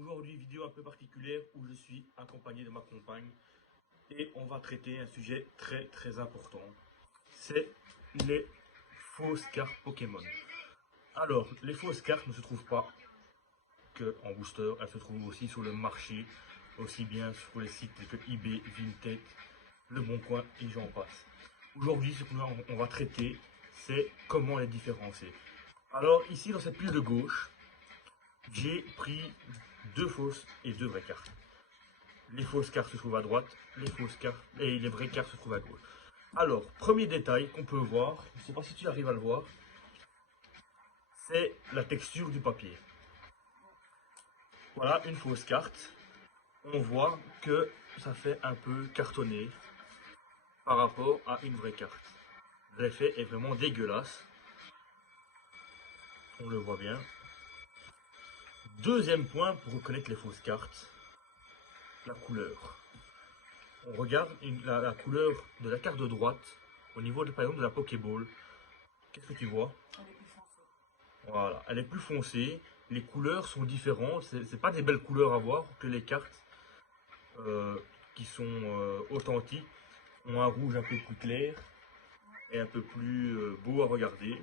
Aujourd'hui, vidéo un peu particulière où je suis accompagné de ma compagne et on va traiter un sujet très important. C'est les fausses cartes Pokémon. Alors, les fausses cartes ne se trouvent pas que en booster, elles se trouvent aussi sur le marché, aussi bien sur les sites tels que eBay, Vinted, Le Bon Coin et j'en passe. Aujourd'hui, ce qu'on va traiter, c'est comment les différencier. Alors ici, dans cette pile de gauche, j'ai pris deux fausses et deux vraies cartes. Les fausses cartes se trouvent à droite, les fausses cartes et les vraies cartes se trouvent à gauche. Alors, premier détail qu'on peut voir, je ne sais pas si tu arrives à le voir, c'est la texture du papier. Voilà une fausse carte. On voit que ça fait un peu cartonné par rapport à une vraie carte. L'effet est vraiment dégueulasse. On le voit bien. Deuxième point pour reconnaître les fausses cartes, la couleur. On regarde la couleur de la carte de droite au niveau par exemple de la Pokéball. Qu'est-ce que tu vois? Elle est plus foncée. Voilà, elle est plus foncée. Les couleurs sont différentes. C'est pas des belles couleurs à voir que les cartes qui sont authentiques ont un rouge un peu plus clair et un peu plus beau à regarder.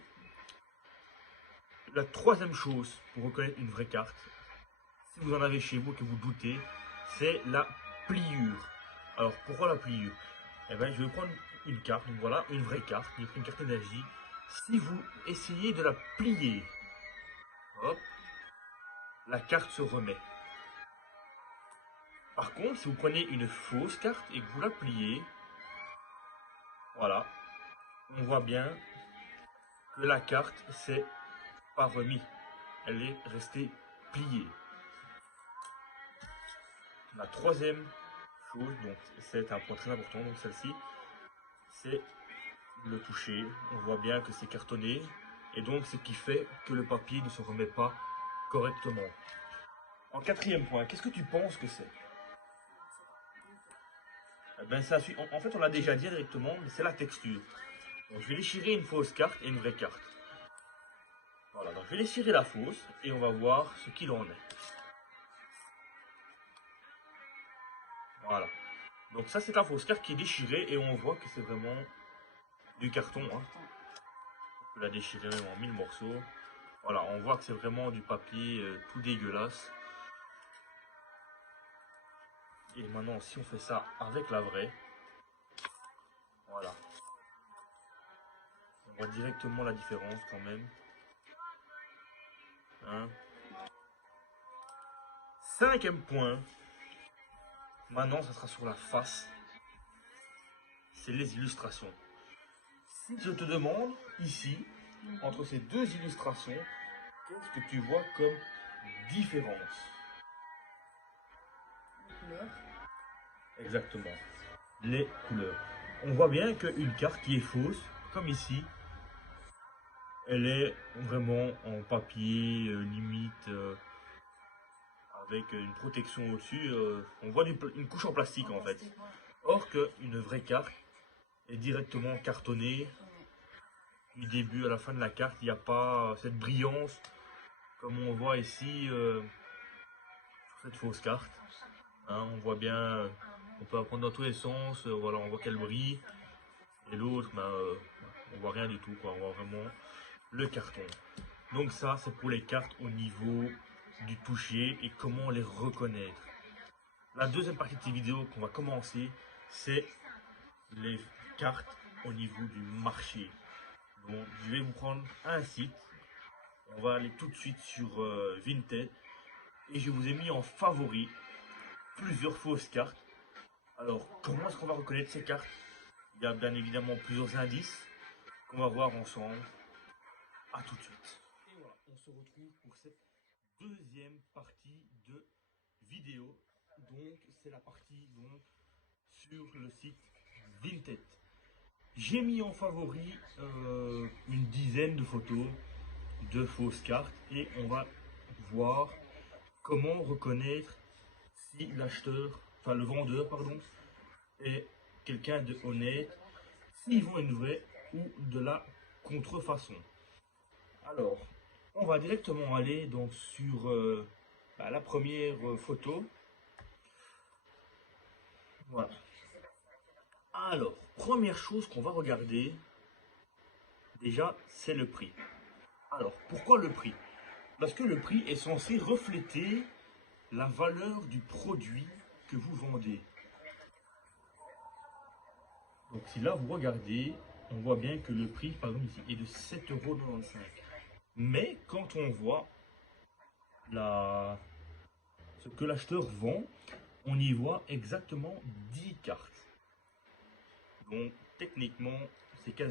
La troisième chose pour reconnaître une vraie carte, si vous en avez chez vous et que vous doutez, c'est la pliure. Alors pourquoi la pliure? Eh bien, je vais prendre une carte, donc voilà, une vraie carte, une carte énergie. Si vous essayez de la plier, hop, la carte se remet. Par contre, si vous prenez une fausse carte et que vous la pliez, voilà, on voit bien que la carte s'est pas remise. Elle est restée pliée. La troisième chose, donc c'est un point très important, donc celle-ci, c'est le toucher. On voit bien que c'est cartonné et donc ce qui fait que le papier ne se remet pas correctement. En quatrième point, qu'est-ce que tu penses que c'est? Eh ben, en fait, on l'a déjà dit directement, mais c'est la texture. Donc, je vais déchirer une fausse carte et une vraie carte. Voilà, donc je vais déchirer la fausse et on va voir ce qu'il en est. Voilà. Donc ça, c'est la fausse carte qui est déchirée et on voit que c'est vraiment du carton. Hein. On peut la déchirer en 1000 morceaux. Voilà, on voit que c'est vraiment du papier tout dégueulasse. Et maintenant, si on fait ça avec la vraie, voilà. On voit directement la différence quand même. Hein. Cinquième point. Maintenant, ça sera sur la face. C'est les illustrations. Si je te demande ici, entre ces deux illustrations, qu'est-ce que tu vois comme différence? Les couleurs. Exactement. Les couleurs. On voit bien qu'une carte qui est fausse, comme ici, elle est vraiment en papier, limite, avec une protection au-dessus. On voit une couche en plastique en fait. Or qu'une vraie carte est directement cartonnée. Du début à la fin de la carte, il n'y a pas cette brillance comme on voit ici sur cette fausse carte. Hein, on voit bien, on peut apprendre dans tous les sens. Voilà, on voit qu'elle brille. Et l'autre, ben, on voit rien du tout, quoi. On voit vraiment le carton. Donc ça, c'est pour les cartes au niveau du toucher et comment les reconnaître. La deuxième partie de cette vidéo qu'on va commencer, c'est les cartes au niveau du marché. Donc, je vais vous prendre un site. On va aller tout de suite sur Vinted. Et je vous ai mis en favori plusieurs fausses cartes. Alors, comment est-ce qu'on va reconnaître ces cartes? Il y a bien évidemment plusieurs indices qu'on va voir ensemble. A tout de suite. Et voilà, on se retrouve pour cette deuxième partie de vidéo. Donc, c'est la partie donc, sur le site Vinted. J'ai mis en favori une dizaine de photos de fausses cartes et on va voir comment reconnaître si l'acheteur, enfin le vendeur, pardon, est quelqu'un de honnête, s'ils vend une vraie ou de la contrefaçon. Alors, on va directement aller donc sur La première photo, voilà. Alors, première chose qu'on va regarder, déjà, c'est le prix. Alors, pourquoi le prix? Parce que le prix est censé refléter la valeur du produit que vous vendez. Donc si là vous regardez, on voit bien que le prix, par exemple ici, est de 7,95 €. Mais quand on voit la... ce que l'acheteur vend, on y voit exactement 10 cartes. Donc techniquement,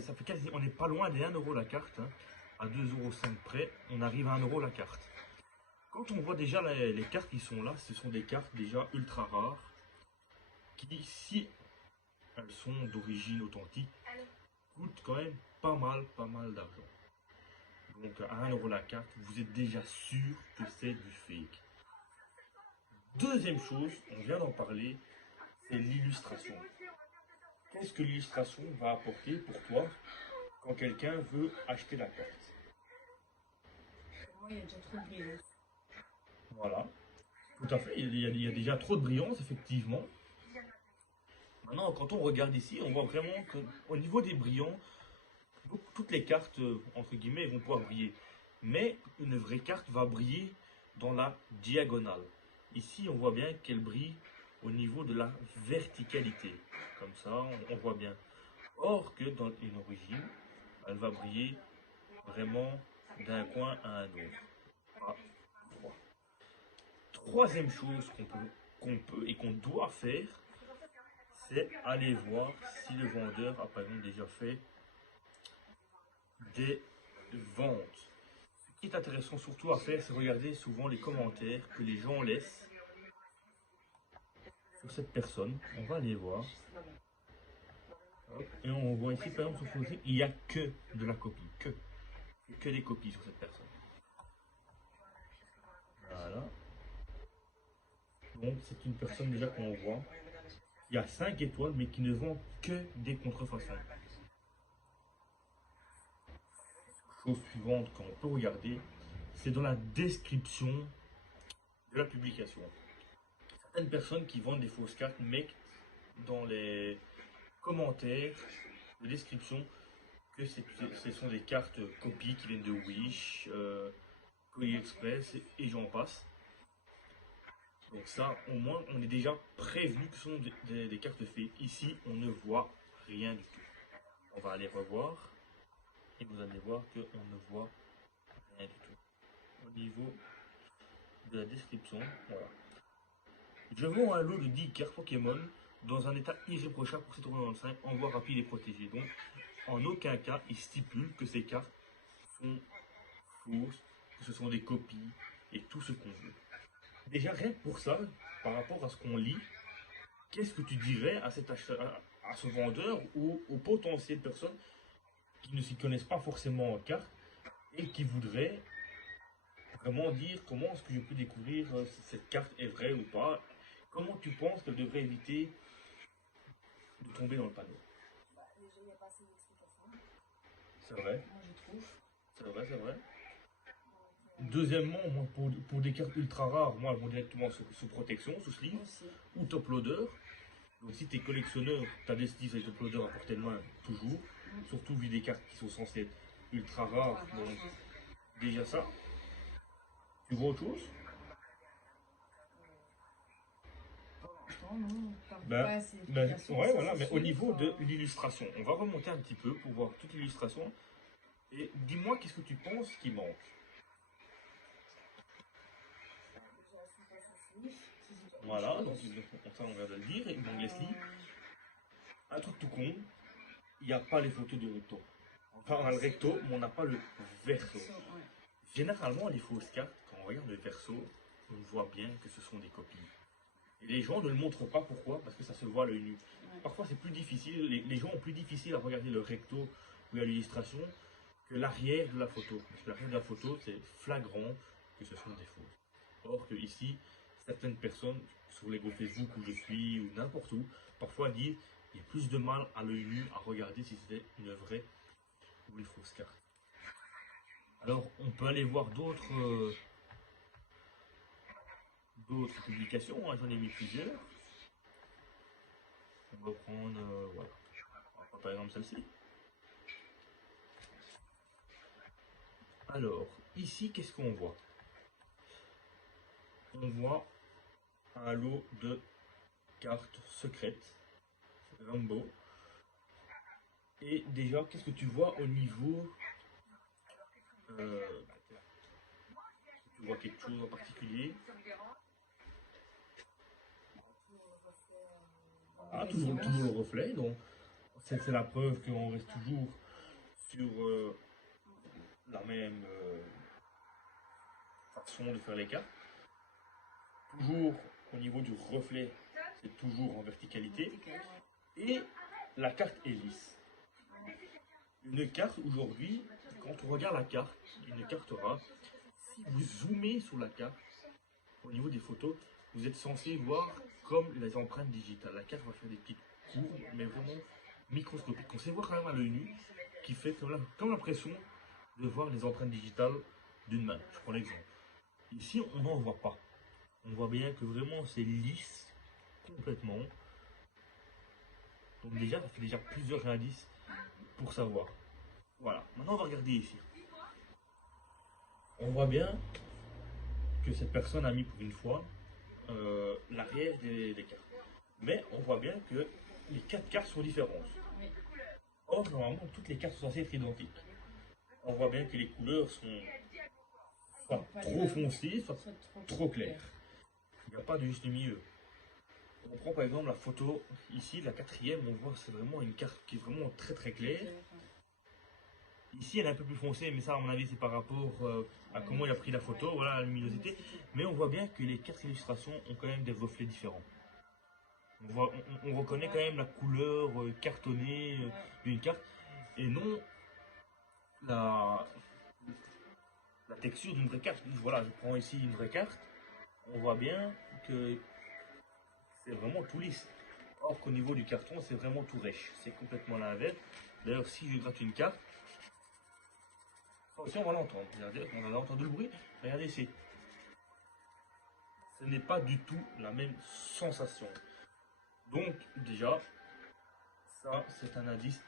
ça fait quasi, on n'est pas loin des 1 € la carte. Hein. À 2,05 € près, on arrive à 1 € la carte. Quand on voit déjà les cartes qui sont là, ce sont des cartes déjà ultra rares, qui si elles sont d'origine authentique, coûtent quand même pas mal d'argent. Donc à 1 € la carte, vous êtes déjà sûr que c'est du fake. Deuxième chose, on vient d'en parler, c'est l'illustration. Qu'est-ce que l'illustration va apporter pour toi quand quelqu'un veut acheter la carte? Pour moi, il y a déjà trop de brillance. Voilà, tout à fait, il y a déjà trop de brillance, effectivement. Maintenant, quand on regarde ici, on voit vraiment qu'au niveau des brillants, toutes les cartes, entre guillemets, vont pouvoir briller. Mais une vraie carte va briller dans la diagonale. Ici, on voit bien qu'elle brille au niveau de la verticalité. Comme ça, on voit bien. Or que dans une origine, elle va briller vraiment d'un coin à un autre. Ah, troisième chose qu'on peut et qu'on doit faire, c'est aller voir si le vendeur a par exemple déjà fait des ventes. Ce qui est intéressant surtout à faire, c'est regarder souvent les commentaires que les gens laissent sur cette personne. On va aller voir. Hop. Et on voit ici, par exemple, sur ce il n'y a que de la copie. Que des copies sur cette personne. Voilà. Donc, c'est une personne déjà qu'on voit. Il y a 5 étoiles, mais qui ne vend que des contrefaçons. Chose suivante qu'on peut regarder, c'est dans la description de la publication. Certaines personnes qui vendent des fausses cartes mettent dans les commentaires de description que ce sont des cartes copies qui viennent de Wish, AliExpress et j'en passe. Donc ça, au moins, on est déjà prévenu que ce sont des cartes fake. Ici, on ne voit rien du tout. On va aller revoir et vous allez voir qu'on ne voit rien du tout. Au niveau de la description, voilà. Je vends un lot de 10 cartes Pokémon dans un état irréprochable pour 7,95 €, envoi rapide et protégé. Donc, en aucun cas, il stipule que ces cartes sont fausses, que ce sont des copies et tout ce qu'on veut. Déjà, rien que pour ça, par rapport à ce qu'on lit, qu'est-ce que tu dirais à cet acheteur, à ce vendeur ou aux potentielles personnes qui ne s'y connaissent pas forcément en cartes et qui voudraient vraiment dire comment est-ce que je peux découvrir si cette carte est vraie ou pas? Comment tu penses qu'elle devrait éviter de tomber dans le panneau? Déjà, il n'y a pas assez d'explications. C'est vrai, Moi, je trouve. c'est vrai, c'est vrai. Donc, Deuxièmement, moi, pour des cartes ultra rares, moi, elles vont directement sous protection, sous sleeve aussi. ou top loader. Donc si tu es collectionneur, tu as des sleeves avec top loader à portée de main toujours. Surtout vu des cartes qui sont censées être ultra rares. Donc déjà ça. Tu vois autre chose? Non, Ben, ouais, voilà, mais au niveau de l'illustration, on va remonter un petit peu pour voir toute l'illustration. Et dis-moi, qu'est-ce que tu penses qui manque? Voilà, donc ça on vient de le dire, et donc les sleeves. Un truc tout con, il n'y a pas les photos du recto. Enfin, on a le recto, mais on n'a pas le verso. Généralement, les fausses cartes, quand on regarde le verso, on voit bien que ce sont des copies. Et les gens ne le montrent pas, pourquoi? Parce que ça se voit à l'œil nu. Parfois, c'est plus difficile, les gens ont plus difficile à regarder le recto ou à l'illustration que l'arrière de la photo. Parce que l'arrière de la photo, c'est flagrant que ce sont des fausses. Or que ici, certaines personnes, sur les groupes Facebook où je suis, ou n'importe où, parfois disent il y a plus de mal à l'œil nu à regarder si c'était une vraie ou une fausse carte. Alors, on peut aller voir d'autres d'autres publications, hein, j'en ai mis plusieurs. On va prendre, voilà. On va prendre par exemple celle-ci. Alors, ici, qu'est-ce qu'on voit? On voit un lot de cartes secrètes, Rambo. Et déjà, qu'est-ce que tu vois au niveau... tu vois quelque chose en particulier? Ah, toujours le reflet, donc c'est la preuve qu'on reste toujours sur la même façon de faire les cartes. Toujours au niveau du reflet, c'est toujours en verticalité. Et la carte est lisse. Une carte aujourd'hui, quand on regarde la carte, une carte rare, si vous zoomez sur la carte, au niveau des photos, vous êtes censé voir comme les empreintes digitales. La carte va faire des petites courbes, mais vraiment microscopiques. On sait voir quand même à l'œil nu, qui fait comme l'impression de voir les empreintes digitales d'une main. Je prends l'exemple. Ici, on n'en voit pas. On voit bien que vraiment c'est lisse, complètement. Donc déjà, ça fait déjà plusieurs indices pour savoir. Voilà, maintenant on va regarder ici. On voit bien que cette personne a mis pour une fois l'arrière des cartes. Mais on voit bien que les 4 cartes sont différentes. Or, normalement, toutes les cartes sont censées être identiques. On voit bien que les couleurs sont soit trop foncées, soit trop claires. Il n'y a pas de juste milieu. On prend par exemple la photo ici, la 4e, on voit que c'est vraiment une carte qui est vraiment très très claire. Ici, elle est un peu plus foncée, mais ça, à mon avis, c'est par rapport à comment il a pris la photo, voilà, la luminosité. Mais on voit bien que les 4 illustrations ont quand même des reflets différents. On reconnaît quand même la couleur cartonnée d'une carte, et non la texture d'une vraie carte. Voilà, je prends ici une vraie carte, on voit bien que c'est vraiment tout lisse. Or qu'au niveau du carton, c'est vraiment tout rêche. C'est complètement l'inverse. D'ailleurs, si je gratte une carte, ça aussi on va l'entendre. Regardez, on a entendu le bruit. Regardez ici. Ce n'est pas du tout la même sensation. Donc, déjà, ça, c'est un indice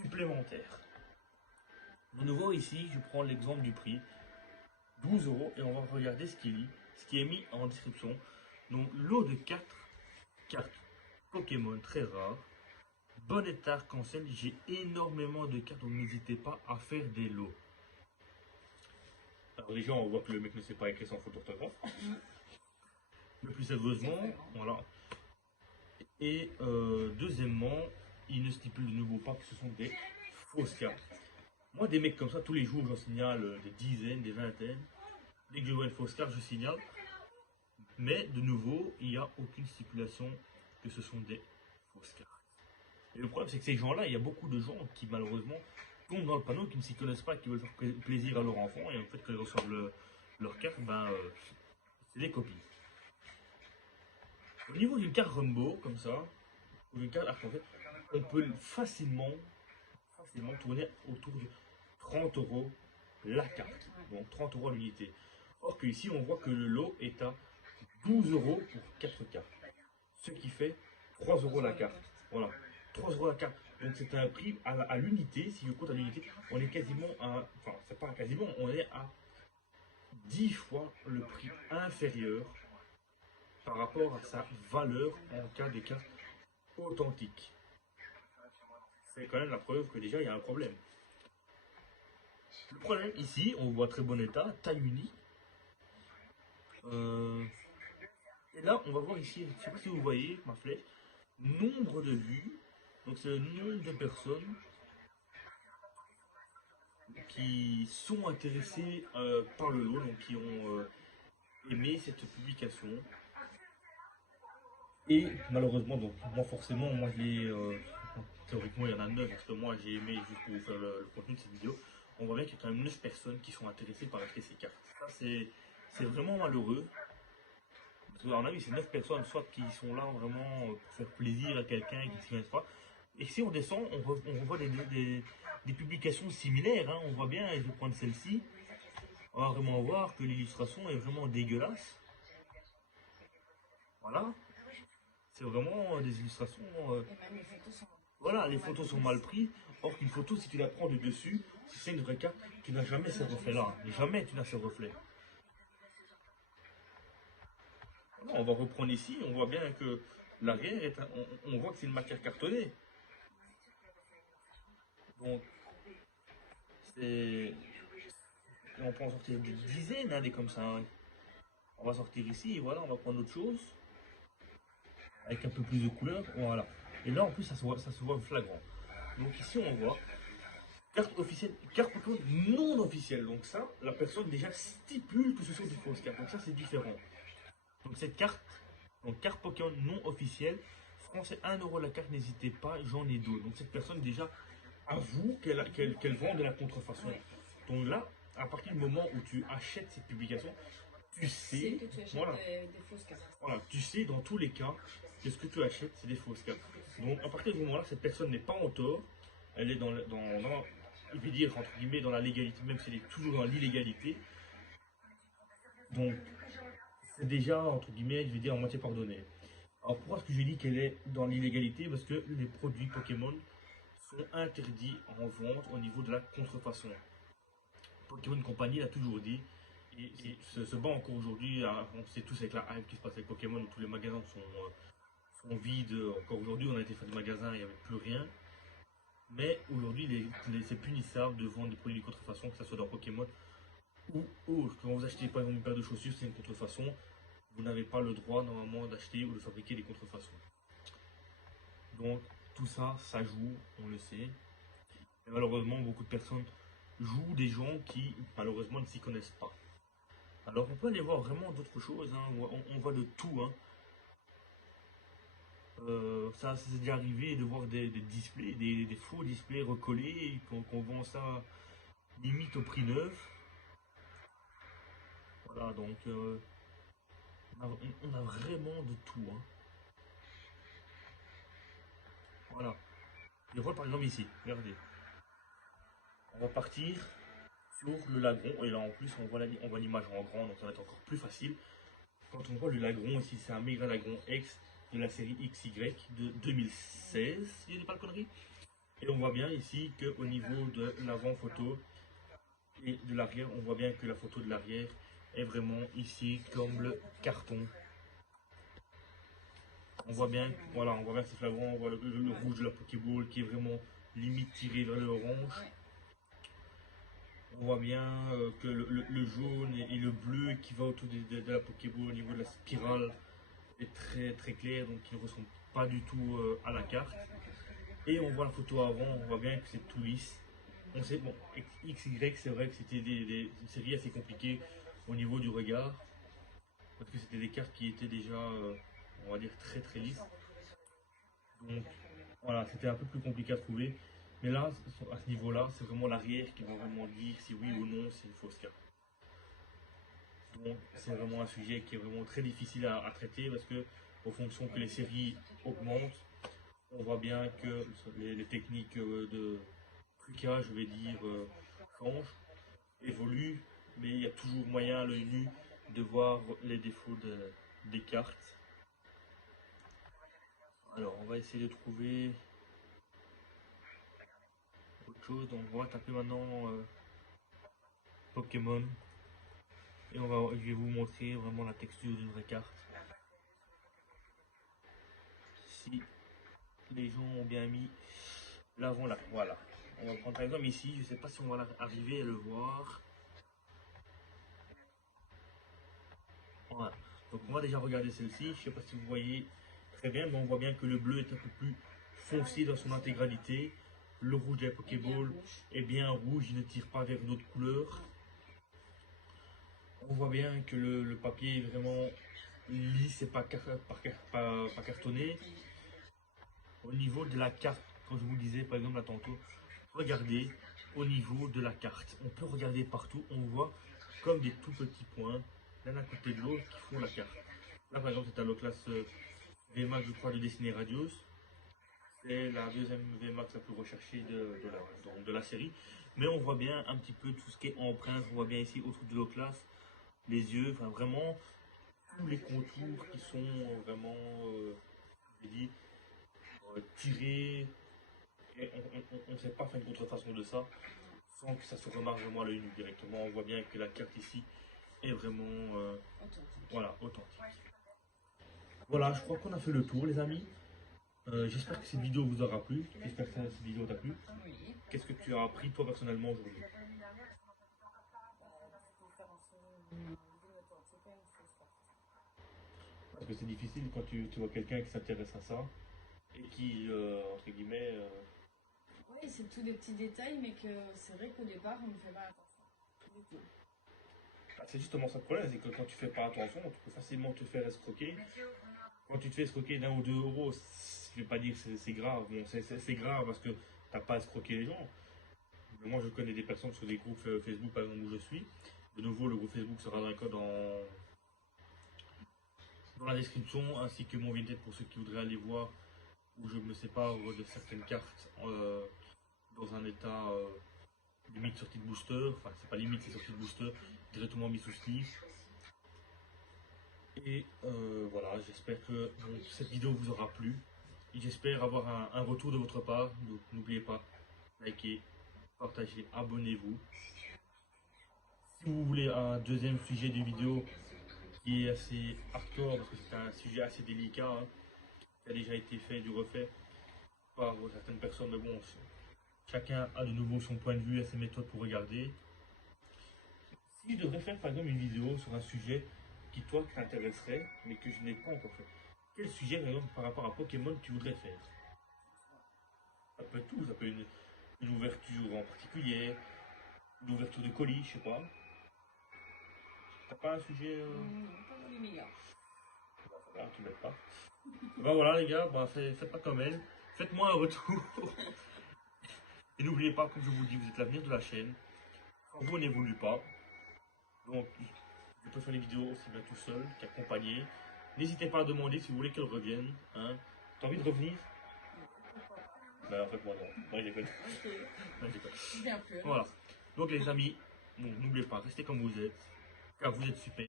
supplémentaire. De nouveau, ici, je prends l'exemple du prix. 12 € et on va regarder ce qui est mis en description. Donc, lot de 4 cartes Pokémon très rares. Bon état arc-en-ciel, j'ai énormément de cartes, donc n'hésitez pas à faire des lots. Alors déjà, on voit que le mec ne sait pas écrire sans faute d'orthographe. Mais plus sérieusement, voilà. Et deuxièmement, il ne stipule de nouveau pas que ce sont des fausses cartes. Moi, des mecs comme ça, tous les jours, j'en signale des dizaines, des vingtaines. Dès que je vois une fausse carte, je signale. Mais de nouveau, il n'y a aucune stipulation que ce sont des fausses cartes. Et le problème, c'est que ces gens-là, il y a beaucoup de gens qui, malheureusement, tombent dans le panneau, qui ne s'y connaissent pas, qui veulent faire plaisir à leur enfant, et en fait, quand ils reçoivent leur carte, c'est des copies. Au niveau d'une carte Rumbo, comme ça, ou d'une carte arc-en-ciel, on peut facilement tourner autour de 30 € la carte. Donc 30 € l'unité. Or que ici, on voit que le lot est à 12 € pour 4 cartes. Ce qui fait 3 € la carte. Voilà, 3 € la carte. Donc c'est un prix à l'unité. Si je compte à l'unité, on est quasiment à... Enfin, c'est pas quasiment, on est à 10 fois le prix inférieur par rapport à sa valeur en cas des cartes authentiques. C'est quand même la preuve que déjà il y a un problème. Le problème ici, on voit très bon état, taille unique. Et là, on va voir ici, je ne sais pas si vous voyez ma flèche, nombre de vues. Donc c'est le nombre de personnes qui sont intéressées par le lot, donc qui ont aimé cette publication. Et malheureusement, donc moi forcément, moi je l'ai... théoriquement il y en a 9, parce que moi j'ai aimé juste pour vous faire le contenu de cette vidéo. On voit bien qu'il y a quand même 9 personnes qui sont intéressées par acheter ces cartes. Ça c'est vraiment malheureux. Parce que, à mon avis, c'est 9 personnes, soit qui sont là vraiment pour faire plaisir à quelqu'un qui ne s'y connaissent pas. Et si on descend, on voit des publications similaires. Hein. On voit bien, et je vais prendre celle-ci. On va vraiment voir que l'illustration est vraiment dégueulasse. Voilà, c'est vraiment des illustrations. Et même les photos sont. Voilà, les photos sont mal prises. Or qu'une photo, si tu la prends de dessus, si c'est une vraie carte, tu n'as jamais ce reflet-là. Jamais tu n'as ce reflet. Non, on va reprendre ici, on voit bien que l'arrière est on voit que c'est une matière cartonnée. Donc c'est. On peut en sortir des dizaines hein, des comme ça, hein. On va sortir ici, et voilà, on va prendre autre chose. Avec un peu plus de couleur. Voilà. Et là en plus ça se voit flagrant. Donc ici on voit carte officielle, carte Pokémon non officielle. Donc ça, la personne déjà stipule que ce sont des fausses cartes. Donc ça c'est différent. Donc cette carte, donc carte Pokémon non officielle, français 1 € la carte, n'hésitez pas, j'en ai d'autres. Donc cette personne déjà avoue qu'elle vend de la contrefaçon. Donc là, à partir du moment où tu achètes cette publication, tu C'est sais, que tu achètes voilà, des fausses cartes. voilà, tu sais dans tous les cas que ce que tu achètes, c'est des fausses cartes. Donc à partir du moment là, cette personne n'est pas en tort, elle est je vais dire entre guillemets dans la légalité, même si elle est toujours dans l'illégalité. Donc c'est déjà entre guillemets, je vais dire en moitié pardonné. Alors pourquoi est-ce que je dis qu'elle est dans l'illégalité? Parce que les produits Pokémon sont interdits en vente au niveau de la contrefaçon. Pokémon Company l'a toujours dit, et se bat encore aujourd'hui. On sait tous avec la hype qui se passe avec Pokémon, où tous les magasins sont vides. Encore aujourd'hui, on a été faire des magasins, il n'y avait plus rien. Mais aujourd'hui, c'est punissable de vendre des produits de contrefaçon, que ce soit dans Pokémon ou autre. Quand vous achetez par exemple une paire de chaussures, c'est une contrefaçon. Vous n'avez pas le droit normalement d'acheter ou de fabriquer des contrefaçons. Donc tout ça, ça joue, on le sait. Et malheureusement, beaucoup de personnes jouent des gens qui malheureusement ne s'y connaissent pas. Alors on peut aller voir vraiment d'autres choses, hein. On voit de tout. Hein. Ça c'est déjà arrivé de voir des displays, des faux displays recollés, qu'on vend ça limite au prix neuf. Voilà, donc on a vraiment de tout. Hein. Voilà. Et voilà par exemple ici, regardez. On va partir sur le lagron, et là en plus on voit l'image en grand, donc ça va être encore plus facile. Quand on voit le lagron ici, c'est un méga lagron X de la série XY de 2016, si je ne dis pas de conneries. Et on voit bien ici qu'au niveau de l'avant photo et de l'arrière, on voit bien que la photo de l'arrière est vraiment ici comme le carton. On voit bien, voilà, on voit bien que c'est flagrant, on voit le rouge de la Pokéball qui est vraiment limite tiré vers le orange. On voit bien que le jaune et le bleu qui va autour de la Pokéball au niveau de la spirale est très très clair, donc il ne ressemble pas du tout à la carte. Et on voit la photo avant, on voit bien que c'est tout lisse. On sait, bon, XY, c'est vrai que c'était une série assez compliquée au niveau du regard, parce que c'était des cartes qui étaient déjà, on va dire, très très lisses. Donc voilà, c'était un peu plus compliqué à trouver. Mais là, à ce niveau-là, c'est vraiment l'arrière qui va vraiment dire si oui ou non c'est une fausse carte. Donc c'est vraiment un sujet qui est vraiment très difficile à traiter parce que, en fonction que les séries augmentent, on voit bien que les techniques de trucage, je vais dire, changent, évoluent, mais il y a toujours moyen à l'œil nu de voir les défauts des cartes. Alors on va essayer de trouver autre chose, donc on va taper maintenant Pokémon et je vais vous montrer vraiment la texture d'une vraie carte. Si les gens ont bien mis l'avant là, voilà. On va prendre par exemple ici, je ne sais pas si on va arriver à le voir. Voilà. Donc on va déjà regarder celle-ci, je ne sais pas si vous voyez très bien, mais on voit bien que le bleu est un peu plus foncé dans son intégralité. Le rouge de la Pokéball est bien rouge, il ne tire pas vers d'autres couleurs. On voit bien que le papier est vraiment lisse et pas cartonné. Au niveau de la carte, comme je vous disais par exemple là tantôt, regardez au niveau de la carte. On peut regarder partout, on voit comme des tout petits points l'un à côté de l'autre qui font la carte. Là par exemple c'est la classe VMAX je crois de Dessiné Radios. C'est la deuxième VMAX la plus recherchée de la série. Mais on voit bien un petit peu tout ce qui est empreinte. On voit bien ici autour de l'eau classe, les yeux, enfin vraiment tous les contours qui sont vraiment, je dis, tirés. Et on ne sait pas faire une contrefaçon de ça sans que ça se remarque vraiment à l'œil nu directement. On voit bien que la carte ici est vraiment voilà, authentique. Voilà, je crois qu'on a fait le tour, les amis. J'espère que cette vidéo vous aura plu. J'espère que cette vidéo t'a plu. Oui. Qu'est-ce que tu as appris toi personnellement aujourd'hui? Faut faire en sorte de c'est pas une chose parfaite. Parce que c'est difficile quand tu vois quelqu'un qui s'intéresse à ça et qui, entre guillemets, Oui, c'est tous des petits détails, mais que c'est vrai qu'au départ, on ne fait pas attention. Du tout. c'est justement ça le problème, c'est que quand tu fais pas attention, tu peux facilement te faire escroquer. Quand tu te fais escroquer d'1 ou 2 euros, je vais pas dire que c'est grave. Bon, c'est grave parce que t'as pas escroqué les gens. Mais moi, je connais des personnes sur des groupes Facebook, par exemple, où je suis. De nouveau, le groupe Facebook sera dans la description, ainsi que mon Vinted pour ceux qui voudraient aller voir, où je me sépare de certaines cartes dans un état limite sortie de booster. Enfin, c'est pas limite, c'est sortie de booster, directement mis sous sleeve. Et voilà, j'espère que cette vidéo vous aura plu. J'espère avoir un retour de votre part. Donc n'oubliez pas, likez, partagez, abonnez-vous. Si vous voulez un deuxième sujet de vidéo qui est assez hardcore, parce que c'est un sujet assez délicat, hein, qui a déjà été fait, du refait par certaines personnes, mais bon, chacun a de nouveau son point de vue et ses méthodes pour regarder. Si je devrais faire par exemple une vidéo sur un sujet qui toi t'intéresserait, mais que je n'ai pas encore fait, quel sujet par exemple par rapport à Pokémon tu voudrais faire? Ça peut être tout, ça peut être une ouverture en particulier, une ouverture de colis, je sais pas. T'as pas un sujet Non, pas dans les médias. Bah, ça va, tu m'aides pas. Bah voilà les gars, bah, faites pas comme elle. Faites-moi un retour. Et n'oubliez pas, comme je vous le dis, vous êtes l'avenir de la chaîne. Quand vous n'évoluez pas, donc je peux faire les vidéos aussi bien tout seul qu'accompagné. N'hésitez pas à demander si vous voulez qu'elle revienne. Hein. T'as envie de revenir? Bah en fait moi non. Moi j'ai Ok, bien plus. Voilà. Donc les amis, bon, n'oubliez pas, restez comme vous êtes, car vous êtes super.